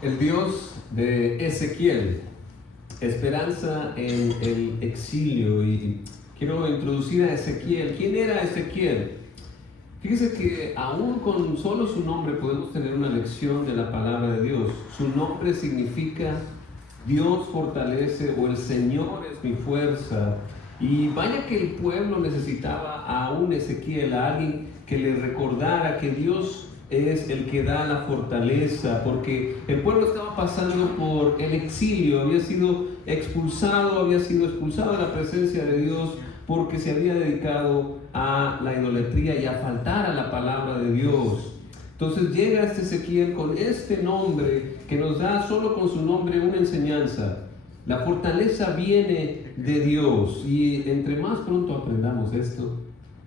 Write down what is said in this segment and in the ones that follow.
El Dios de Ezequiel, esperanza en el exilio. Y quiero introducir a Ezequiel. ¿Quién era Ezequiel? Fíjese que aún con solo su nombre podemos tener una lección de la palabra de Dios. Su nombre significa Dios fortalece o el Señor es mi fuerza. Y vaya que el pueblo necesitaba a un Ezequiel, a alguien que le recordara que Dios es el que da la fortaleza, porque el pueblo estaba pasando por el exilio, había sido expulsado de la presencia de Dios porque se había dedicado a la idolatría y a faltar a la palabra de Dios. Entonces llega este Ezequiel con este nombre que nos da solo con su nombre una enseñanza. La fortaleza viene de Dios y entre más pronto aprendamos esto,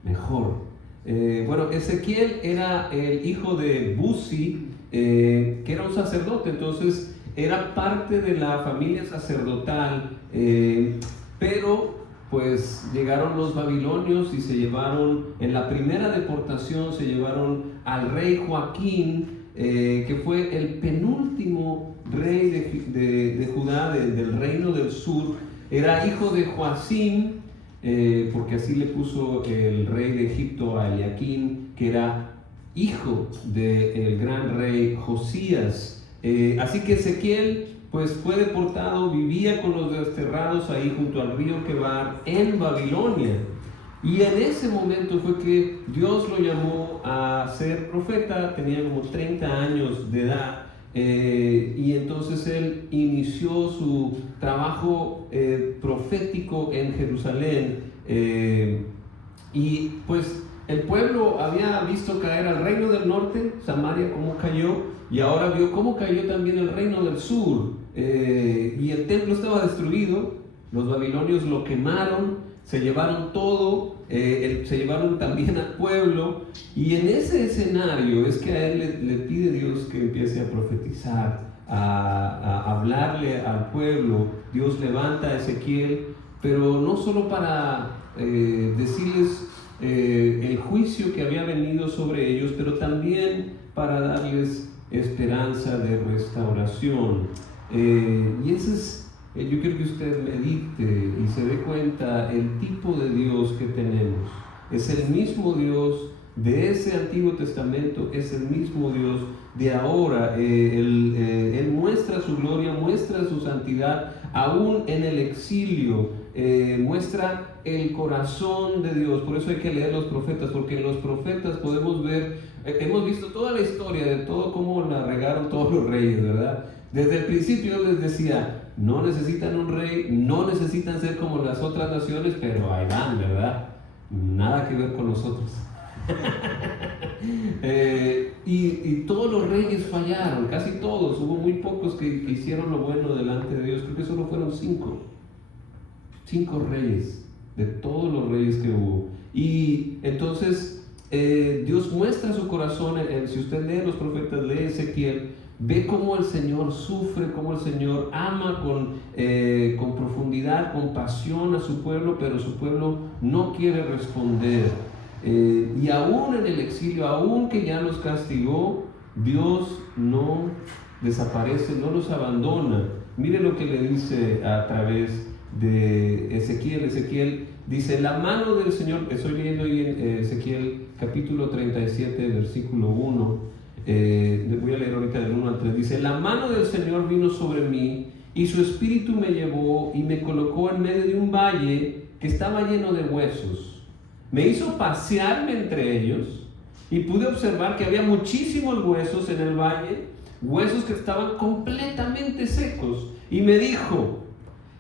mejor. Bueno, Ezequiel era el hijo de Buzi, que era un sacerdote, entonces era parte de la familia sacerdotal, pero pues llegaron los babilonios y se llevaron, en la primera deportación se llevaron al rey Joaquín, que fue el penúltimo rey de Judá, del reino del sur. Era hijo de Joacim, porque así le puso el rey de Egipto a Eliaquín, que era hijo del gran rey Josías. Así que Ezequiel pues fue deportado, vivía con los desterrados ahí junto al río Quebar en Babilonia. Y en ese momento fue que Dios lo llamó a ser profeta, tenía como 30 años de edad. Y entonces él inició su trabajo profético en Jerusalén, y pues el pueblo había visto caer al reino del norte, Samaria, cómo cayó, y ahora vio cómo cayó también el reino del sur, y el templo estaba destruido, los babilonios lo quemaron, se llevaron todo, se llevaron también al pueblo, y en ese escenario es que a él le pide Dios que empiece a profetizar, a hablarle al pueblo. Dios levanta a Ezequiel, pero no solo para decirles el juicio que había venido sobre ellos, pero también para darles esperanza de restauración. Y ese es, yo quiero que usted medite y se dé cuenta el tipo de Dios que tenemos. Es el mismo Dios de ese Antiguo Testamento, es el mismo Dios de ahora. Él muestra su gloria, muestra su santidad, aún en el exilio, muestra el corazón de Dios. Por eso hay que leer los profetas, porque en los profetas podemos ver, hemos visto toda la historia de todo cómo la regaron todos los reyes, ¿verdad? Desde el principio les decía, no necesitan un rey, no necesitan ser como las otras naciones, pero ahí van, ¿verdad? Nada que ver con nosotros. Y todos los reyes fallaron, casi todos. Hubo muy pocos que hicieron lo bueno delante de Dios. Creo que solo fueron 5 reyes de todos los reyes que hubo. Y entonces Dios muestra su corazón. Si usted lee los profetas, lee Ezequiel, ve cómo el Señor sufre, cómo el Señor ama con profundidad, con pasión a su pueblo, pero su pueblo no quiere responder. Y aún en el exilio, aún que ya los castigó, Dios no desaparece, no los abandona. Mire lo que le dice a través de Ezequiel. Ezequiel dice, la mano del Señor, estoy leyendo ahí en Ezequiel capítulo 37, versículo 1. Voy a leer ahorita del 1 al 3. Dice, la mano del Señor vino sobre mí y su espíritu me llevó y me colocó en medio de un valle que estaba lleno de huesos. Me hizo pasearme entre ellos y pude observar que había muchísimos huesos en el valle, huesos que estaban completamente secos. Y me dijo,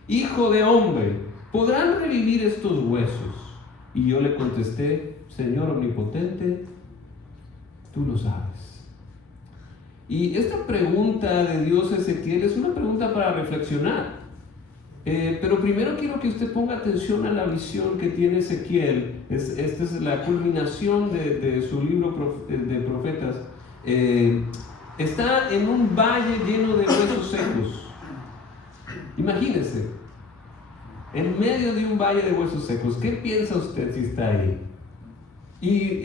hijo de hombre, ¿podrán revivir estos huesos? Y yo le contesté, Señor omnipotente, tú lo sabes. Y esta pregunta de Dios a Ezequiel es una pregunta para reflexionar. Pero primero quiero que usted ponga atención a la visión que tiene Ezequiel. Esta es la culminación de su libro de profetas. Está en un valle lleno de huesos secos. Imagínese, en medio de un valle de huesos secos. ¿Qué piensa usted si está ahí? Y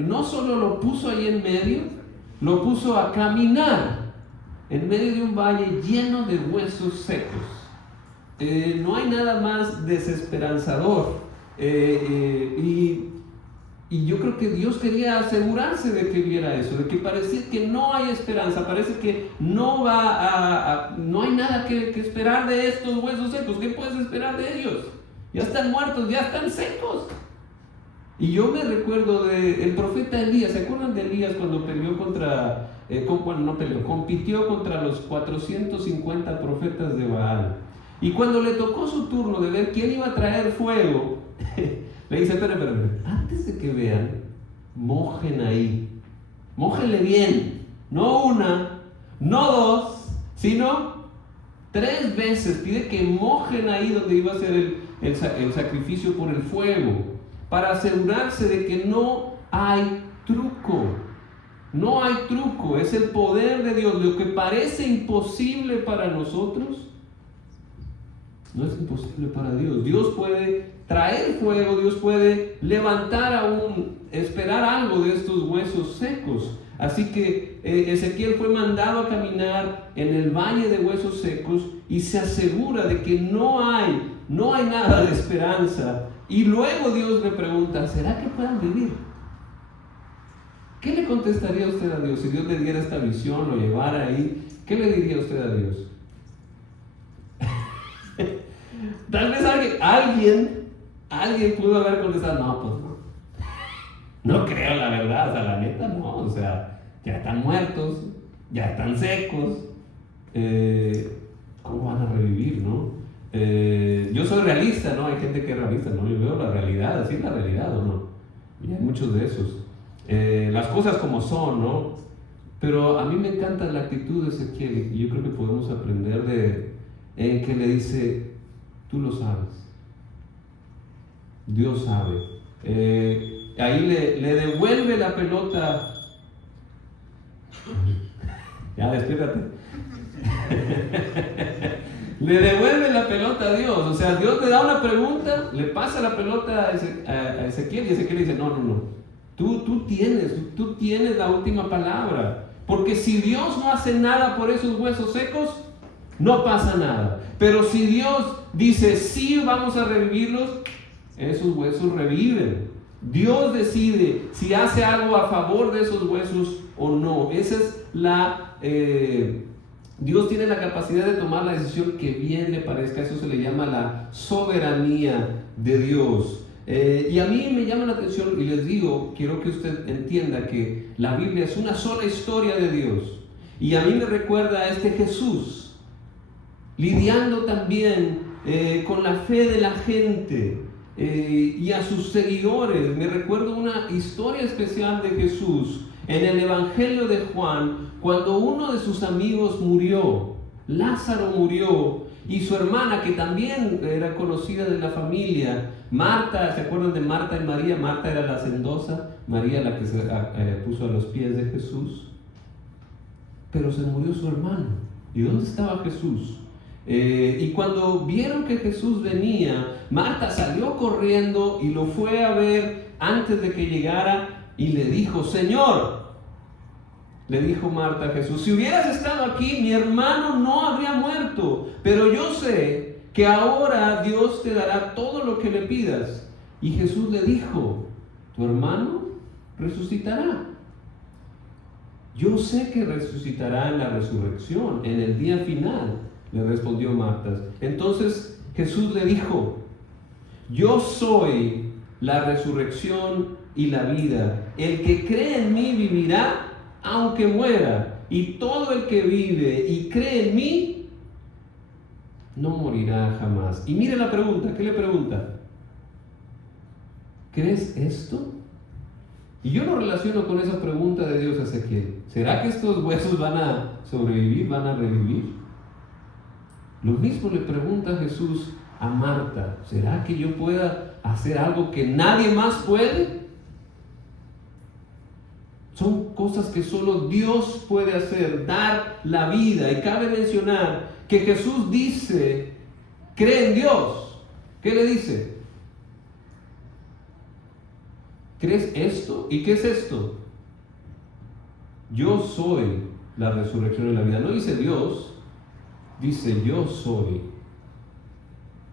no solo lo puso ahí en medio, lo puso a caminar en medio de un valle lleno de huesos secos. No hay nada más desesperanzador. Y yo creo que Dios quería asegurarse de que viera eso, de que parecía que no hay esperanza, parece que no no hay nada que esperar de estos huesos secos. ¿Qué puedes esperar de ellos? Ya están muertos, ya están secos. Y yo me recuerdo del profeta Elías. ¿Se acuerdan de Elías cuando peleó compitió contra los 450 profetas de Baal? Y cuando le tocó su turno de ver quién iba a traer fuego, le dice, espera, antes de que vean, mojen ahí, mójenle bien, no una, no dos, sino 3 veces. Pide que mojen ahí donde iba a ser el sacrificio por el fuego, para asegurarse de que no hay truco. No hay truco, es el poder de Dios. Lo que parece imposible para nosotros no es imposible para Dios. Dios puede traer fuego, Dios puede levantar esperar algo de estos huesos secos. Así que Ezequiel fue mandado a caminar en el valle de huesos secos y se asegura de que no hay nada de esperanza. Y luego Dios le pregunta, ¿será que puedan vivir? ¿Qué le contestaría usted a Dios si Dios le diera esta visión, lo llevara ahí? ¿Qué le diría usted a Dios? Tal vez alguien pudo haber contestado, no, pues no creo, la verdad, o sea, la neta no, o sea, ya están muertos, ya están secos, ¿cómo van a revivir, no? Yo soy realista, ¿no? Hay gente que es realista, ¿no? Yo veo la realidad, así es la realidad, ¿o no? Y hay muchos de esos. Las cosas como son, ¿no? Pero a mí me encanta la actitud de Ezequiel, y yo creo que podemos aprender en que le dice, tú lo sabes, Dios sabe. Ahí le devuelve la pelota. Ya, despiértate. Le devuelve la pelota a Dios. O sea, Dios le da una pregunta, le pasa la pelota a Ezequiel, y Ezequiel dice, no. Tú tienes la última palabra. Porque si Dios no hace nada por esos huesos secos, no pasa nada. Pero si Dios dice, sí, vamos a revivirlos, esos huesos reviven. Dios decide si hace algo a favor de esos huesos o no. Esa es Dios tiene la capacidad de tomar la decisión que bien le parezca. Eso se le llama la soberanía de Dios. Y a mí me llama la atención, y les digo, quiero que usted entienda que la Biblia es una sola historia de Dios. Y a mí me recuerda a este Jesús, lidiando también con la fe de la gente y a sus seguidores. Me recuerdo una historia especial de Jesús en el Evangelio de Juan, cuando uno de sus amigos murió, Lázaro murió, y su hermana, que también era conocida de la familia, Marta, ¿se acuerdan de Marta y María? Marta era la hacendosa, María la que se puso a los pies de Jesús. Pero se murió su hermano. ¿Y dónde estaba Jesús? Y cuando vieron que Jesús venía, Marta salió corriendo y lo fue a ver antes de que llegara y le dijo, Señor, le dijo Marta a Jesús, si hubieras estado aquí, mi hermano no habría muerto, pero yo sé que ahora Dios te dará todo lo que le pidas. Y Jesús le dijo, tu hermano resucitará. Yo sé que resucitará en la resurrección, en el día final, le respondió Marta. Entonces Jesús le dijo, yo soy la resurrección y la vida. El que cree en mí vivirá aunque muera, y todo el que vive y cree en mí no morirá jamás. Y mire la pregunta, ¿qué le pregunta? ¿Crees esto? Y yo lo relaciono con esa pregunta de Dios a Ezequiel. ¿Será que estos huesos van a sobrevivir, van a revivir? Lo mismo le pregunta Jesús a Marta. ¿Será que yo pueda hacer algo que nadie más puede? Son cosas que solo Dios puede hacer, dar la vida. Y cabe mencionar que Jesús dice, cree en Dios. ¿Qué le dice? ¿Crees esto? ¿Y qué es esto? Yo soy la resurrección y la vida. No dice Dios, dice yo soy.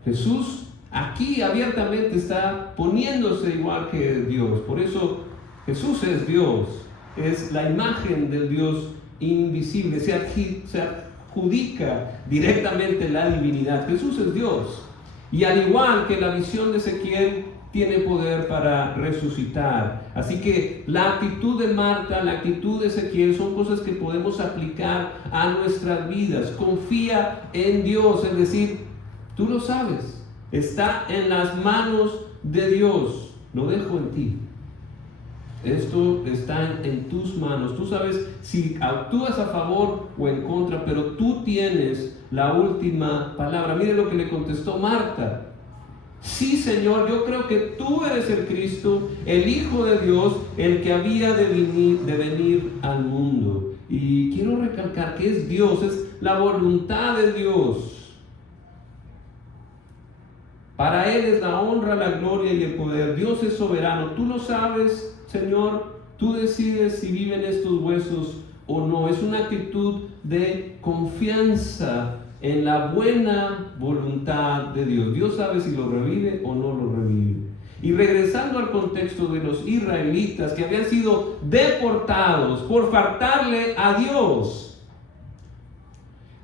Jesús aquí abiertamente está poniéndose igual que Dios. Por eso Jesús es Dios, es la imagen del Dios invisible, se adjudica directamente la divinidad. Jesús es Dios. Y al igual que la visión de Ezequiel, tiene poder para resucitar. Así que la actitud de Marta, la actitud de Ezequiel son cosas que podemos aplicar a nuestras vidas. Confía en Dios, es decir, tú lo sabes, está en las manos de Dios, lo dejo en ti. Esto está en tus manos. Tú sabes si actúas a favor o en contra, pero tú tienes la última palabra. Mire lo que le contestó Marta. Sí, Señor, yo creo que tú eres el Cristo, el Hijo de Dios, el que había de venir al mundo. Y quiero recalcar que es Dios, es la voluntad de Dios. Para Él es la honra, la gloria y el poder. Dios es soberano. Tú lo sabes, Señor. Tú decides si viven estos huesos o no. Es una actitud de confianza en la buena voluntad de Dios. Dios sabe si lo revive o no lo revive. Y regresando al contexto de los israelitas que habían sido deportados por faltarle a Dios.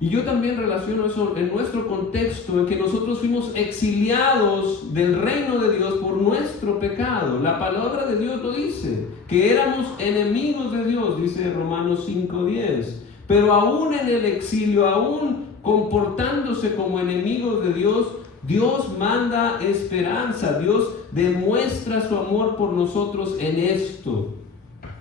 Y yo también relaciono eso en nuestro contexto, en que nosotros fuimos exiliados del reino de Dios por nuestro pecado. La palabra de Dios lo dice, que éramos enemigos de Dios, dice Romanos 5:10. Pero aún en el exilio, aún comportándose como enemigos de Dios, Dios manda esperanza. Dios demuestra su amor por nosotros en esto,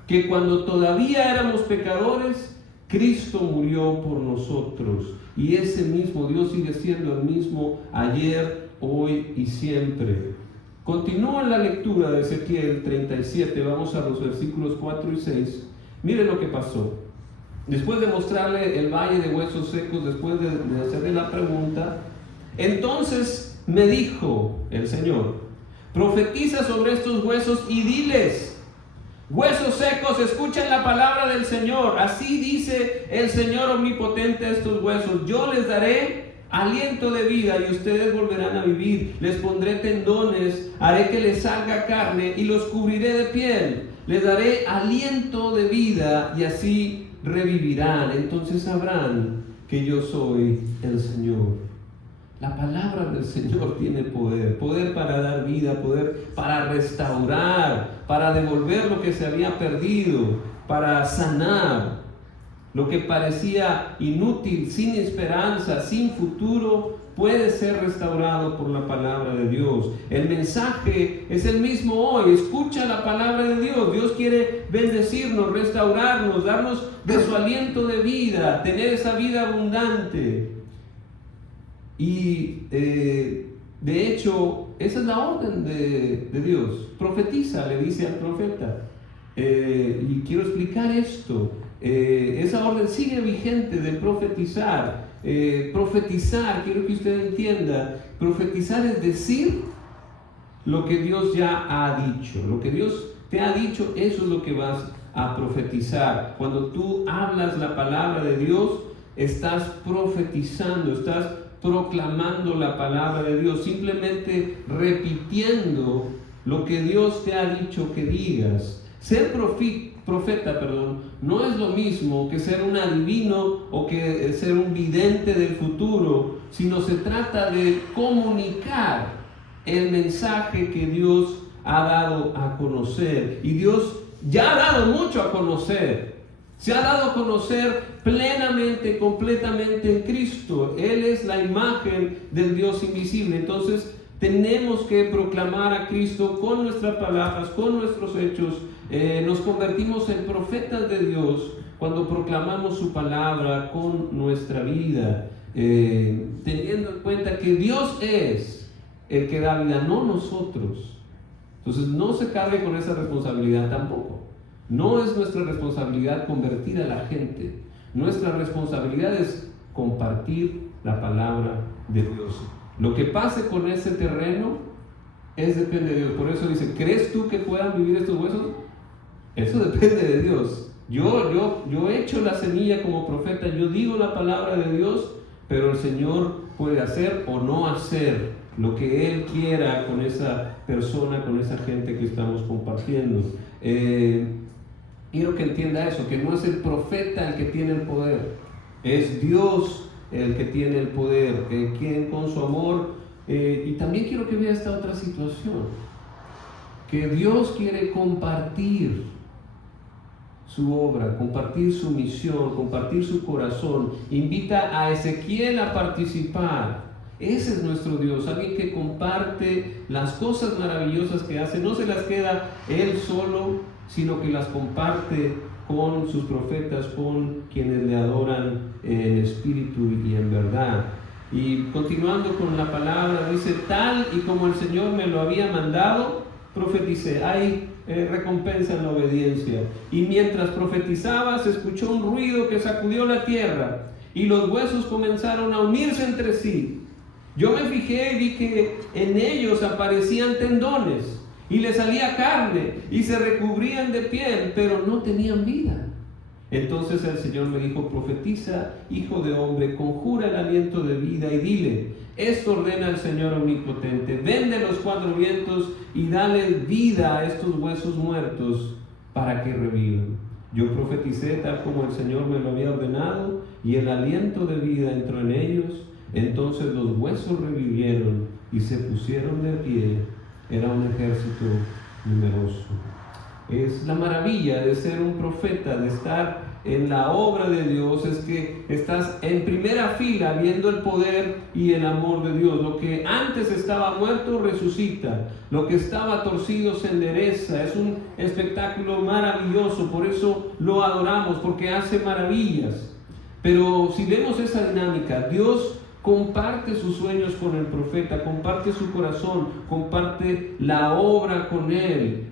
que cuando todavía éramos pecadores, Cristo murió por nosotros. Y ese mismo Dios sigue siendo el mismo ayer, hoy y siempre. Continúa la lectura de Ezequiel 37. Vamos a los versículos 4 y 6. Miren lo que pasó. Después de mostrarle el valle de huesos secos, después de hacerle la pregunta, entonces me dijo el Señor: profetiza sobre estos huesos y diles: huesos secos, escuchen la palabra del Señor. Así dice el Señor omnipotente a estos huesos: yo les daré aliento de vida y ustedes volverán a vivir. Les pondré tendones, haré que les salga carne y los cubriré de piel. Les daré aliento de vida y así revivirán. Entonces sabrán que yo soy el Señor. La palabra del Señor tiene poder, poder para dar vida, poder para restaurar, para devolver lo que se había perdido, para sanar lo que parecía inútil, sin esperanza, sin futuro. Puede ser restaurado por la palabra de Dios. El mensaje es el mismo hoy. Escucha la palabra de Dios. Dios quiere bendecirnos, restaurarnos, darnos de su aliento de vida, tener esa vida abundante. Y de hecho, esa es la orden de Dios. Profetiza, le dice al profeta. Y quiero explicar esto. Esa orden sigue vigente de profetizar. Profetizar, quiero que usted entienda, profetizar es decir lo que Dios ya ha dicho. Lo que Dios te ha dicho, eso es lo que vas a profetizar. Cuando tú hablas la palabra de Dios, estás profetizando, estás proclamando la palabra de Dios, simplemente repitiendo lo que Dios te ha dicho que digas. Ser profeta, no es lo mismo que ser un adivino o que ser un vidente del futuro, sino se trata de comunicar el mensaje que Dios ha dado a conocer. Y Dios ya ha dado mucho a conocer. Se ha dado a conocer plenamente, completamente en Cristo. Él es la imagen del Dios invisible. Entonces tenemos que proclamar a Cristo con nuestras palabras, con nuestros hechos. Nos convertimos en profetas de Dios cuando proclamamos su palabra con nuestra vida, teniendo en cuenta que Dios es el que da vida, no nosotros. Entonces no se cargue con esa responsabilidad tampoco. No es nuestra responsabilidad convertir a la gente. Nuestra responsabilidad es compartir la palabra de Dios. Lo que pase con ese terreno depende de Dios. Por eso dice: ¿crees tú que puedan vivir estos huesos? Eso depende de Dios. Yo echo la semilla como profeta, yo digo la palabra de Dios, pero el Señor puede hacer o no hacer lo que Él quiera con esa persona, con esa gente que estamos compartiendo. Quiero que entienda eso, que no es el profeta el que tiene el poder, es Dios el que tiene el poder, quien con su amor, y también quiero que vea esta otra situación, que Dios quiere compartir su obra, compartir su misión, compartir su corazón, invita a Ezequiel a participar. Ese es nuestro Dios, alguien que comparte las cosas maravillosas que hace, no se las queda Él solo, sino que las comparte con sus profetas, con quienes le adoran en espíritu y en verdad. Y continuando con la palabra, dice, tal y como el Señor me lo había mandado, profeticé. Hay recompensa en la obediencia. Y mientras profetizaba, se escuchó un ruido que sacudió la tierra, y los huesos comenzaron a unirse entre sí. Yo me fijé y vi que en ellos aparecían tendones, y les salía carne, y se recubrían de piel, pero no tenían vida. Entonces el Señor me dijo, profetiza, hijo de hombre, conjura el aliento de vida y dile, esto ordena el Señor omnipotente, ven de los cuatro vientos y dale vida a estos huesos muertos para que revivan. Yo profeticé tal como el Señor me lo había ordenado, y el aliento de vida entró en ellos. Entonces los huesos revivieron y se pusieron de pie. Era un ejército numeroso. Es la maravilla de ser un profeta, de estar en la obra de Dios, es que estás en primera fila viendo el poder y el amor de Dios. Lo que antes estaba muerto resucita, lo que estaba torcido se endereza. Es un espectáculo maravilloso, por eso lo adoramos, porque hace maravillas. Pero si vemos esa dinámica, Dios comparte sus sueños con el profeta, comparte su corazón, comparte la obra con él.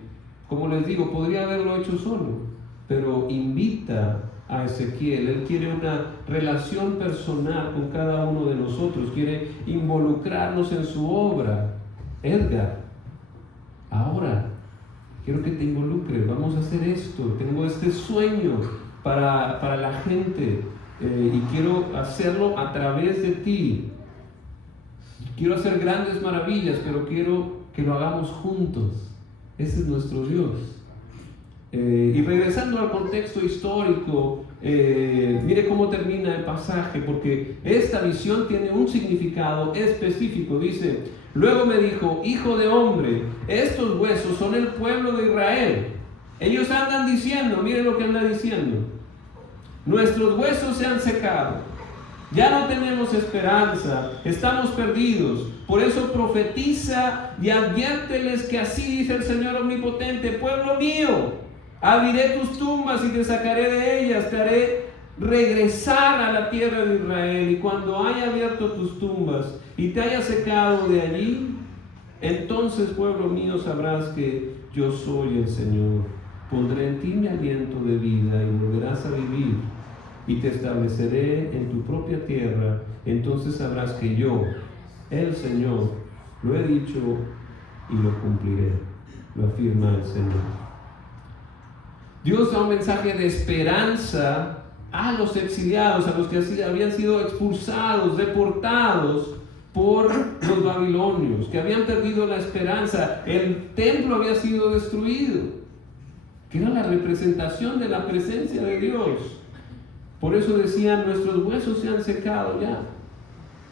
Como les digo, podría haberlo hecho solo, pero invita a Ezequiel. Él quiere una relación personal con cada uno de nosotros, quiere involucrarnos en su obra. Edgar, ahora quiero que te involucres, vamos a hacer esto, tengo este sueño para la gente, y quiero hacerlo a través de ti. Quiero hacer grandes maravillas, pero quiero que lo hagamos juntos. Ese es nuestro Dios. Y regresando al contexto histórico, mire cómo termina el pasaje, porque esta visión tiene un significado específico. Dice, luego me dijo, hijo de hombre, estos huesos son el pueblo de Israel. Ellos andan diciendo, mire lo que anda diciendo, nuestros huesos se han secado, ya no tenemos esperanza, estamos perdidos. Por eso profetiza y adviérteles que así dice el Señor omnipotente, pueblo mío, abriré tus tumbas y te sacaré de ellas, te haré regresar a la tierra de Israel, y cuando haya abierto tus tumbas y te haya secado de allí, entonces, pueblo mío, sabrás que yo soy el Señor. Pondré en ti mi aliento de vida y volverás a vivir, y te estableceré en tu propia tierra. Entonces sabrás que yo, el Señor, lo he dicho y lo cumpliré, lo afirma el Señor. Dios da un mensaje de esperanza a los exiliados, a los que habían sido expulsados, deportados por los babilonios, que habían perdido la esperanza. El templo había sido destruido, que era la representación de la presencia de Dios. Por eso decían, nuestros huesos se han secado ya.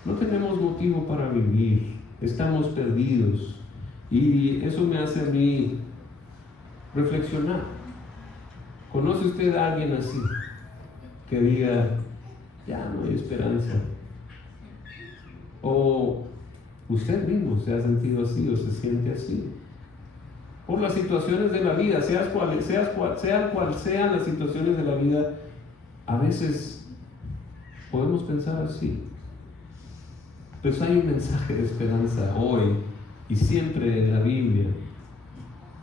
No tenemos motivo para vivir, estamos perdidos. Y eso me hace a mí reflexionar. ¿Conoce usted a alguien así? Que diga, ya no hay esperanza. O usted mismo se ha sentido así o se siente así. Por las situaciones de la vida, sean cuales sean las situaciones de la vida, a veces podemos pensar así. Pero hay un mensaje de esperanza hoy y siempre en la Biblia.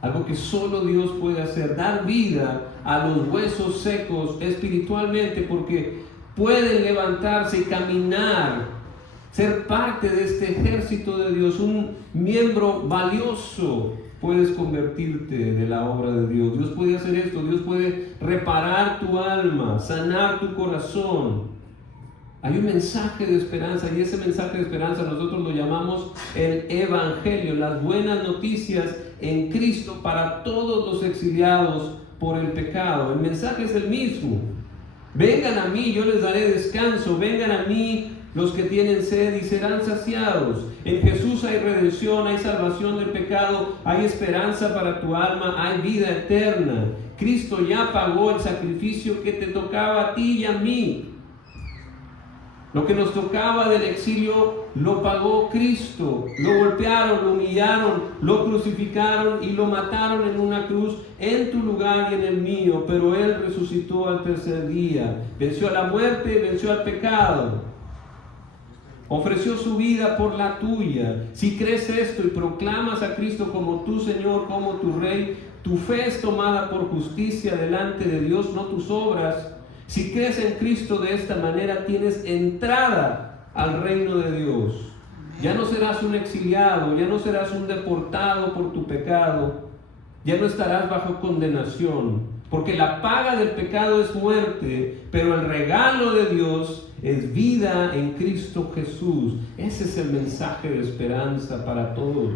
Algo que solo Dios puede hacer, dar vida a los huesos secos espiritualmente, porque pueden levantarse y caminar, ser parte de este ejército de Dios, un miembro valioso, puedes convertirte de la obra de Dios. Dios puede hacer esto, Dios puede reparar tu alma, sanar tu corazón. Hay un mensaje de esperanza, y ese mensaje de esperanza nosotros lo llamamos el Evangelio, las buenas noticias en Cristo para todos los exiliados por el pecado. El mensaje es el mismo. Vengan a mí, yo les daré descanso. Vengan a mí los que tienen sed y serán saciados. En Jesús hay redención, hay salvación del pecado, hay esperanza para tu alma, hay vida eterna. Cristo ya pagó el sacrificio que te tocaba a ti y a mí. Lo que nos tocaba del exilio lo pagó Cristo. Lo golpearon, lo humillaron, lo crucificaron y lo mataron en una cruz en tu lugar y en el mío. Pero Él resucitó al tercer día. Venció a la muerte, venció al pecado. Ofreció su vida por la tuya. Si crees esto y proclamas a Cristo como tu Señor, como tu Rey, tu fe es tomada por justicia delante de Dios, no tus obras. Si crees en Cristo de esta manera, tienes entrada al reino de Dios. Ya no serás un exiliado, ya no serás un deportado por tu pecado, ya no estarás bajo condenación, porque la paga del pecado es muerte, pero el regalo de Dios es vida en Cristo Jesús. Ese es el mensaje de esperanza para todos.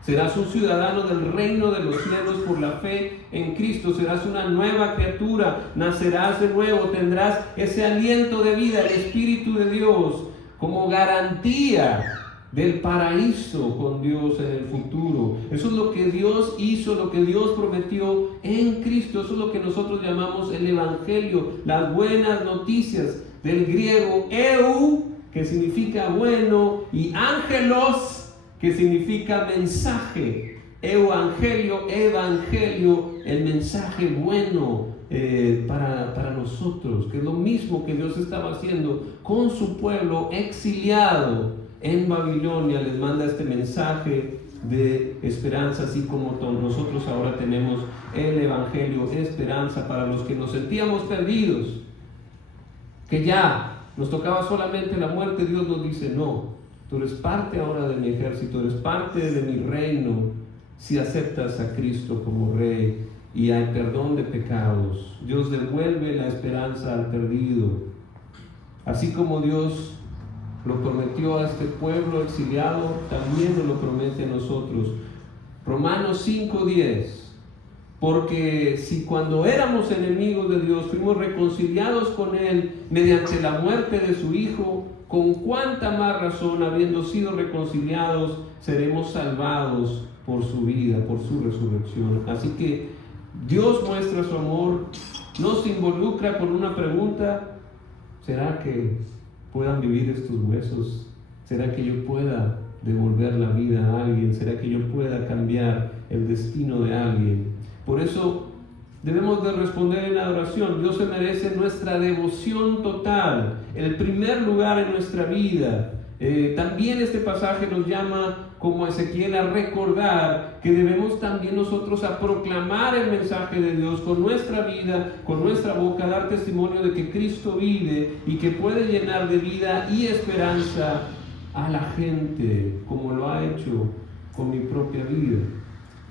Serás un ciudadano del reino de los cielos por la fe en Cristo. Serás una nueva criatura. Nacerás de nuevo. Tendrás ese aliento de vida, el Espíritu de Dios, como garantía del paraíso con Dios en el futuro. Eso es lo que Dios hizo, lo que Dios prometió en Cristo. Eso es lo que nosotros llamamos el Evangelio, las buenas noticias, del griego eu, que significa bueno, y ángelos, que significa mensaje. Evangelio, el mensaje bueno para nosotros, que es lo mismo que Dios estaba haciendo con su pueblo exiliado en Babilonia. Les manda este mensaje de esperanza, así como nosotros ahora tenemos el Evangelio, esperanza para los que nos sentíamos perdidos, que ya nos tocaba solamente la muerte. Dios nos dice: no, tú eres parte ahora de mi ejército, eres parte de mi reino si aceptas a Cristo como Rey, y hay perdón de pecados. Dios devuelve la esperanza al perdido, así como Dios lo prometió a este pueblo exiliado, también nos lo promete a nosotros. Romanos 5:10. Porque si cuando éramos enemigos de Dios fuimos reconciliados con Él mediante la muerte de su Hijo, con cuánta más razón, habiendo sido reconciliados, seremos salvados por su vida, por su resurrección. Así que Dios muestra su amor, nos involucra con una pregunta: ¿será que puedan vivir estos huesos? ¿Será que yo pueda devolver la vida a alguien? ¿Será que yo pueda cambiar el destino de alguien? Por eso debemos de responder en adoración. Dios se merece nuestra devoción total, el primer lugar en nuestra vida. También este pasaje nos llama, como Ezequiel, a recordar que debemos también nosotros a proclamar el mensaje de Dios con nuestra vida, con nuestra boca, dar testimonio de que Cristo vive y que puede llenar de vida y esperanza a la gente, como lo ha hecho con mi propia vida.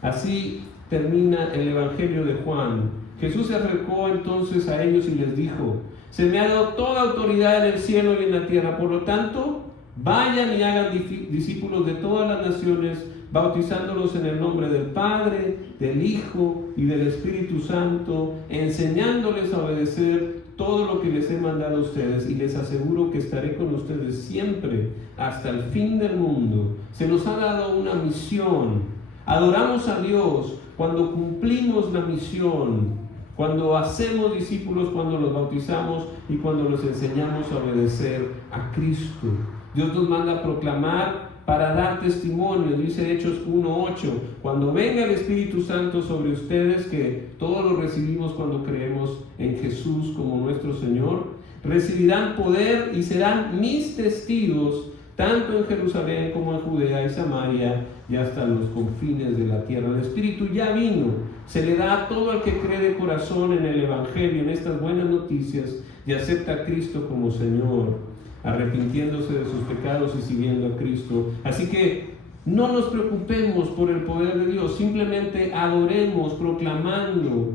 Así termina el Evangelio de Juan. Jesús se acercó entonces a ellos y les dijo: se me ha dado toda autoridad en el cielo y en la tierra, por lo tanto, vayan y hagan discípulos de todas las naciones, bautizándolos en el nombre del Padre, del Hijo y del Espíritu Santo, enseñándoles a obedecer todo lo que les he mandado a ustedes, y les aseguro que estaré con ustedes siempre hasta el fin del mundo. Se nos ha dado una misión. Adoramos a Dios cuando cumplimos la misión, cuando hacemos discípulos, cuando los bautizamos y cuando los enseñamos a obedecer a Cristo. Dios nos manda a proclamar para dar testimonio. Dice Hechos 1:8: cuando venga el Espíritu Santo sobre ustedes, que todos lo recibimos cuando creemos en Jesús como nuestro Señor, recibirán poder y serán mis testigos, tanto en Jerusalén como en Judea y Samaria y hasta los confines de la tierra. El Espíritu ya vino, se le da a todo el que cree de corazón en el Evangelio, en estas buenas noticias, y acepta a Cristo como Señor, arrepintiéndose de sus pecados y siguiendo a Cristo. Así que No nos preocupemos por el poder de Dios, simplemente adoremos proclamando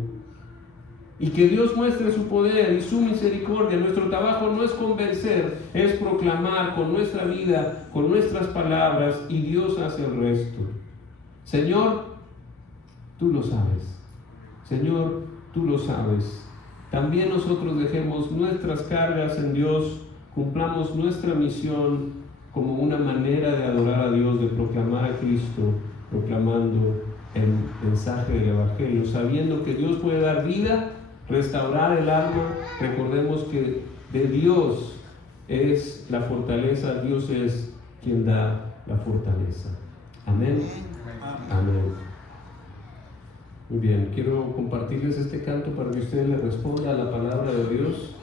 y que Dios muestre su poder y su misericordia. Nuestro trabajo no es convencer, es proclamar con nuestra vida, con nuestras palabras, y Dios hace el resto. Señor, tú lo sabes. Señor, tú lo sabes. También nosotros dejemos nuestras cargas en Dios, cumplamos nuestra misión como una manera de adorar a Dios, de proclamar a Cristo, proclamando el mensaje del Evangelio, sabiendo que Dios puede dar vida, restaurar el alma. Recordemos que de Dios es la fortaleza, Dios es quien da la fortaleza. Amén. Amén. Muy bien, quiero compartirles este canto para que ustedes le respondan a la palabra de Dios.